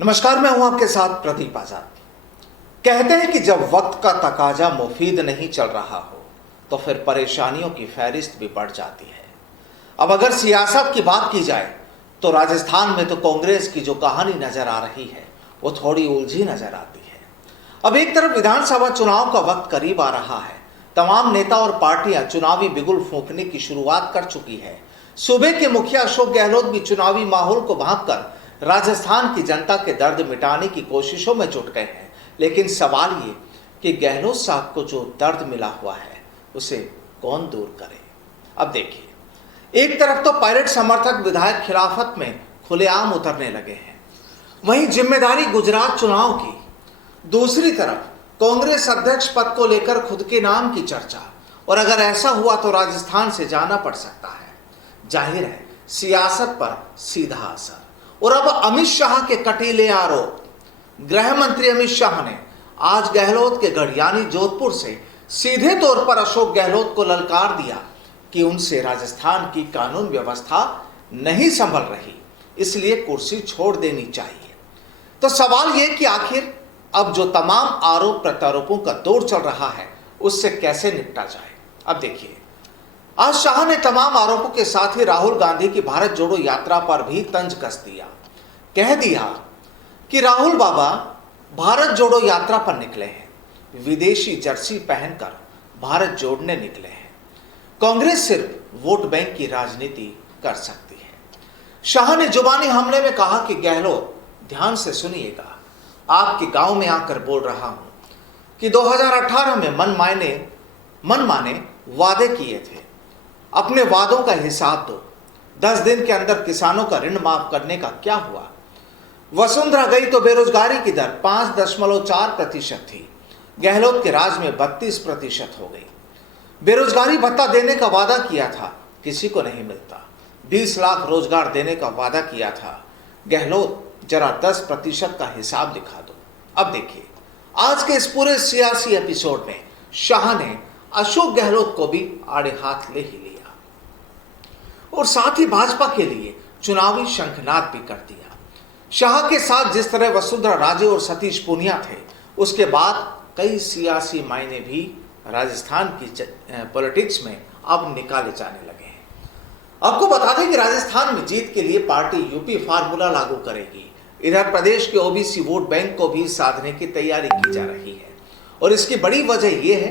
नमस्कार, मैं हूं आपके साथ प्रदीप आजाद। कहते हैं कि जब वक्त का तकाजा मुफीद नहीं चल रहा हो तो फिर परेशानियों की फहरिस्त भी बढ़ जाती है। अब अगर सियासत की बात की जाए तो राजस्थान में तो कांग्रेस की जो कहानी नजर आ रही है वो थोड़ी उलझी नजर आती है। अब एक तरफ विधानसभा चुनाव का वक्त करीब आ रहा है, तमाम नेता और पार्टियां चुनावी बिगुल फूंकने की शुरुआत कर चुकी है। सूबे के मुखिया अशोक गहलोत भी चुनावी माहौल को भांपकर राजस्थान की जनता के दर्द मिटाने की कोशिशों में जुट गए हैं। लेकिन सवाल ये कि गहलोत साहब को जो दर्द मिला हुआ है उसे कौन दूर करे। अब देखिए, एक तरफ तो पायलट समर्थक विधायक खिलाफत में खुलेआम उतरने लगे हैं, वहीं जिम्मेदारी गुजरात चुनाव की, दूसरी तरफ कांग्रेस अध्यक्ष पद को लेकर खुद के नाम की चर्चा, और अगर ऐसा हुआ तो राजस्थान से जाना पड़ सकता है। जाहिर है सियासत पर सीधा असर। और अब अमित शाह के कटीले आरोप। गृह मंत्री अमित शाह ने आज गहलोत के गढ़ यानी जोधपुर से सीधे तौर पर अशोक गहलोत को ललकार दिया कि उनसे राजस्थान की कानून व्यवस्था नहीं संभल रही, इसलिए कुर्सी छोड़ देनी चाहिए। तो सवाल यह कि आखिर अब जो तमाम आरोप प्रत्यारोपों का दौर चल रहा है उससे कैसे निपटा जाए। अब देखिए, आज शाह ने तमाम आरोपों के साथ ही राहुल गांधी की भारत जोड़ो यात्रा पर भी तंज कस दिया। कह दिया कि राहुल बाबा भारत जोड़ो यात्रा पर निकले हैं, विदेशी जर्सी पहनकर भारत जोड़ने निकले हैं। कांग्रेस सिर्फ वोट बैंक की राजनीति कर सकती है। शाह ने जुबानी हमले में कहा कि गहलोत ध्यान से सुनिएगा, आपके गांव में आकर बोल रहा हूं कि 2018 में मन माने वादे किए थे, अपने वादों का हिसाब दो। 10 दिन के अंदर किसानों का ऋण माफ करने का क्या हुआ? वसुंधरा गई तो बेरोजगारी की दर 5.4% थी, गहलोत के राज में 32% हो गई। बेरोजगारी भत्ता देने का वादा किया था, किसी को नहीं मिलता। 20 लाख रोजगार देने का वादा किया था, गहलोत जरा 10% का हिसाब दिखा दो। अब देखिए, आज के इस पूरे सियासी एपिसोड में शाह ने अशोक गहलोत को भी आड़े हाथ ले ही लिया और साथ ही भाजपा के लिए चुनावी शंखनाद भी कर दिया। शाह के साथ जिस तरह वसुंधरा राजे और सतीश पूनिया थे, उसके बाद कई सियासी मायने भी राजस्थान की पॉलिटिक्स में अब निकाले जाने लगे हैं। आपको बता दें कि राजस्थान में जीत के लिए पार्टी यूपी फार्मूला लागू करेगी। इधर प्रदेश के ओबीसी वोट बैंक को भी साधने की तैयारी की जा रही है और इसकी बड़ी वजह यह है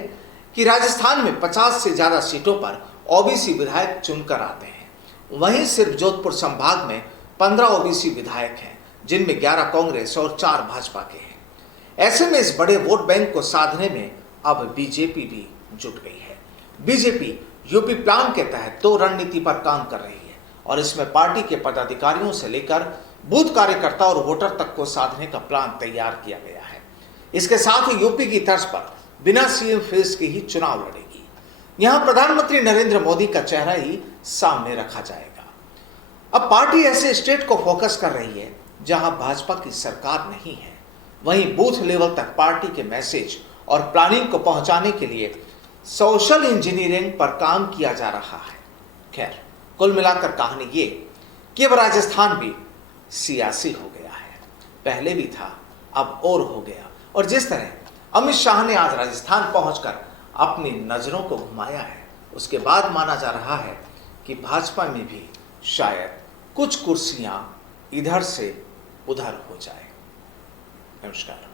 कि राजस्थान में 50 से ज्यादा सीटों पर ओबीसी विधायक चुनकर आते हैं। वहीं सिर्फ जोधपुर संभाग में 15 ओबीसी विधायक हैं, जिनमें 11 कांग्रेस और 4 भाजपा के हैं। ऐसे में इस बड़े वोट बैंक को साधने में अब बीजेपी भी जुट गई है। बीजेपी यूपी प्लान के तहत 2 रणनीति पर काम कर रही है और इसमें पार्टी के पदाधिकारियों से लेकर बूथ कार्यकर्ता और वोटर तक को साधने का प्लान तैयार किया गया है। इसके साथ ही यूपी की तर्ज पर बिना सीएम फेस के ही चुनाव लड़ेगी। यहां प्रधानमंत्री नरेंद्र मोदी का चेहरा ही सामने रखा जाएगा। अब पार्टी ऐसे स्टेट को फोकस कर रही है जहां भाजपा की सरकार नहीं है। वहीं बूथ लेवल तक पार्टी के मैसेज और प्लानिंग को पहुंचाने के लिए सोशल इंजीनियरिंग पर काम किया जा रहा है। खैर, कुल मिलाकर कहानी ये कि अब राजस्थान भी सियासी हो गया है। पहले भी था, अब और हो गया। और जिस तरह अमित शाह ने आज राजस्थान पहुंचकर अपनी नजरों को घुमाया है, उसके बाद माना जा रहा है कि भाजपा में भी शायद कुछ कुर्सियां इधर से उधर हो जाए। नमस्कार।